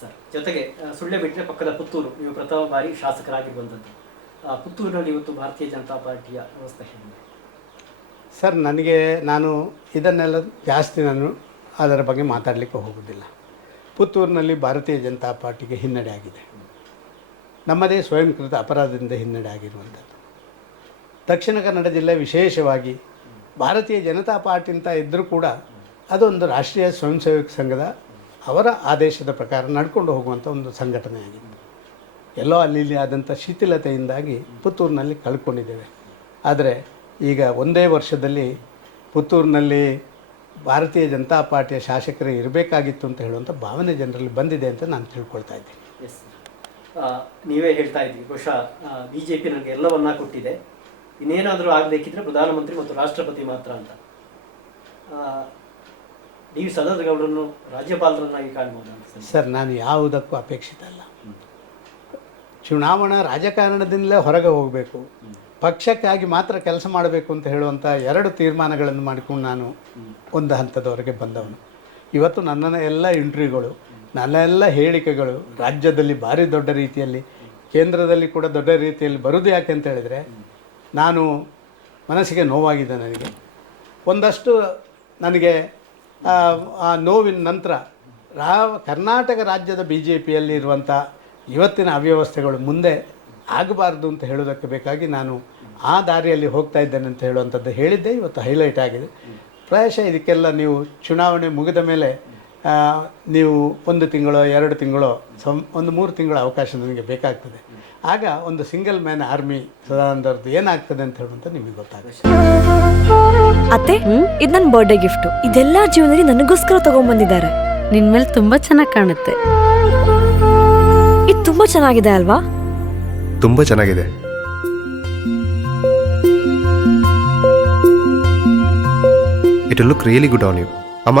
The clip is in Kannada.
ಸರ್. ಜೊತೆಗೆ ಸುಳ್ಳೆ ಬಿಟ್ಟರೆ ಪಕ್ಕದ ಪುತ್ತೂರು. ನೀವು ಪ್ರಥಮ ಬಾರಿ ಶಾಸಕರಾಗಿರುವಂಥದ್ದು ಪುತ್ತೂರಿನಲ್ಲಿ ಇವತ್ತು ಭಾರತೀಯ ಜನತಾ ಪಾರ್ಟಿಯ ವ್ಯವಸ್ಥೆ ಹೇಗಿದೆ? ಸರ್, ನನಗೆ ನಾನು ಇದನ್ನೆಲ್ಲ ಜಾಸ್ತಿ ನಾನು ಅದರ ಬಗ್ಗೆ ಮಾತಾಡಲಿಕ್ಕೆ ಹೋಗೋದಿಲ್ಲ ಪುತ್ತೂರಿನಲ್ಲಿ ಭಾರತೀಯ ಜನತಾ ಪಾರ್ಟಿಗೆ ಹಿನ್ನಡೆ ಆಗಿದೆ. ನಮ್ಮದೇ ಸ್ವಯಂಕೃತ ಅಪರಾಧದಿಂದ ಹಿನ್ನಡೆ ಆಗಿರುವಂಥದ್ದು. ದಕ್ಷಿಣ ಕನ್ನಡ ಜಿಲ್ಲೆ ವಿಶೇಷವಾಗಿ ಭಾರತೀಯ ಜನತಾ ಪಾರ್ಟಿ ಅಂತ ಇದ್ದರೂ ಕೂಡ ಅದೊಂದು ರಾಷ್ಟ್ರೀಯ ಸ್ವಯಂ ಸೇವಕ ಸಂಘದ ಅವರ ಆದೇಶದ ಪ್ರಕಾರ ನಡ್ಕೊಂಡು ಹೋಗುವಂಥ ಒಂದು ಸಂಘಟನೆ ಆಗಿತ್ತು. ಎಲ್ಲೋ ಅಲ್ಲಿ ಇಲ್ಲಿ ಆದಂಥ ಶಿಥಿಲತೆಯಿಂದಾಗಿ ಪುತ್ತೂರಿನಲ್ಲಿ ಕಳ್ಕೊಂಡಿದ್ದೇವೆ. ಆದರೆ ಈಗ ಒಂದೇ ವರ್ಷದಲ್ಲಿ ಪುತ್ತೂರಿನಲ್ಲಿ ಭಾರತೀಯ ಜನತಾ ಪಾರ್ಟಿಯ ಶಾಸಕರೇ ಇರಬೇಕಾಗಿತ್ತು ಅಂತ ಹೇಳುವಂಥ ಭಾವನೆ ಜನರಲ್ಲಿ ಬಂದಿದೆ ಅಂತ ನಾನು ತಿಳ್ಕೊಳ್ತಾ ಇದ್ದೀನಿ. ಎಸ್ ನೀವೇ ಹೇಳ್ತಾ ಇದ್ದೀವಿ ಬಹುಶಃ ಬಿ ಜೆ ಪಿ ನನಗೆ ಎಲ್ಲವನ್ನ ಕೊಟ್ಟಿದೆ. ಇನ್ನೇನಾದರೂ ಆಗಬೇಕಿದ್ರೆ ಪ್ರಧಾನಮಂತ್ರಿ ಮತ್ತು ರಾಷ್ಟ್ರಪತಿ ಮಾತ್ರ ಅಂತ. ಡಿ ವಿ ಸದಾನಂದ ಗೌಡರನ್ನು ರಾಜ್ಯಪಾಲರನ್ನಾಗಿ ಕಾಣ್ಬೋದು ಸರ್. ನಾನು ಯಾವುದಕ್ಕೂ ಅಪೇಕ್ಷಿತ ಅಲ್ಲ. ಚುನಾವಣಾ ರಾಜಕಾರಣದಿಂದಲೇ ಹೊರಗೆ ಹೋಗಬೇಕು. ಪಕ್ಷಕ್ಕಾಗಿ ಮಾತ್ರ ಕೆಲಸ ಮಾಡಬೇಕು ಅಂತ ಹೇಳುವಂಥ ಎರಡು ತೀರ್ಮಾನಗಳನ್ನು ಮಾಡಿಕೊಂಡು ನಾನು ಒಂದು ಹಂತದವರೆಗೆ ಬಂದವನು. ಇವತ್ತು ನನ್ನ ಎಲ್ಲ ಇಂಟರ್ವ್ಯೂಗಳು ನನ್ನ ಎಲ್ಲ ಹೇಳಿಕೆಗಳು ರಾಜ್ಯದಲ್ಲಿ ಭಾರಿ ದೊಡ್ಡ ರೀತಿಯಲ್ಲಿ, ಕೇಂದ್ರದಲ್ಲಿ ಕೂಡ ದೊಡ್ಡ ರೀತಿಯಲ್ಲಿ ಬರುವುದು ಯಾಕೆ ಅಂತ ಹೇಳಿದರೆ, ನಾನು ಮನಸ್ಸಿಗೆ ನೋವಾಗಿದೆ ನನಗೆ. ಒಂದಷ್ಟು ನನಗೆ ಆ, ನೋವಿನ ನಂತರ ರಾ ಕರ್ನಾಟಕ ರಾಜ್ಯದ ಬಿ ಜೆ ಪಿಯಲ್ಲಿ ಇರುವಂಥ ಇವತ್ತಿನ ಅವ್ಯವಸ್ಥೆಗಳು ಮುಂದೆ ಆಗಬಾರ್ದು ಅಂತ ಹೇಳೋದಕ್ಕೆ ಬೇಕಾಗಿ ನಾನು ಆ ದಾರಿಯಲ್ಲಿ ಹೋಗ್ತಾ ಇದ್ದೇನೆ ಅಂತ ಹೇಳುವಂಥದ್ದು ಹೇಳಿದ್ದೆ. ಇವತ್ತು ಹೈಲೈಟ್ ಆಗಿದೆ. ಪ್ರಾಯಶಃ ಇದಕ್ಕೆಲ್ಲ ನೀವು ಚುನಾವಣೆ ಮುಗಿದ ಮೇಲೆ ನೀವು ಒಂದು ತಿಂಗಳು ಎರಡು ತಿಂಗಳು ಸಮ್ ಒಂದು ಮೂರು ತಿಂಗಳ ಅವಕಾಶ ನನಗೆ ಬೇಕಾಗ್ತದೆ. ಆಗ ಒಂದು ಸಿಂಗಲ್ ಮ್ಯಾನ್ ಆರ್ಮಿ ಸದಾನಂದರದ್ದು ಏನಾಗ್ತದೆ ಅಂತ ಹೇಳುವಂಥ ನಿಮಗೆ ಗೊತ್ತಾಗುತ್ತೆ. ಅತ್ತೆ ಇದು ನನ್ನ ಬರ್ಡೇ ಗಿಫ್ಟ್ ಇದೆಲ್ಲ ಜೀವನದಲ್ಲಿ ನನಗೋಸ್ಕರ ತಗೊಂಡ್ಬಂದಿದ್ದಾರೆ. ನಿನ್ ಮೇಲೆ ತುಂಬಾ ಚೆನ್ನಾಗಿ ಕಾಣುತ್ತೆ. ಇದು ತುಂಬಾ ಚೆನ್ನಾಗಿದೆ ಅಲ್ವಾ? ತುಂಬ ಚೆನ್ನಾಗಿದೆ. It look really good on you ಅಮ್ಮ?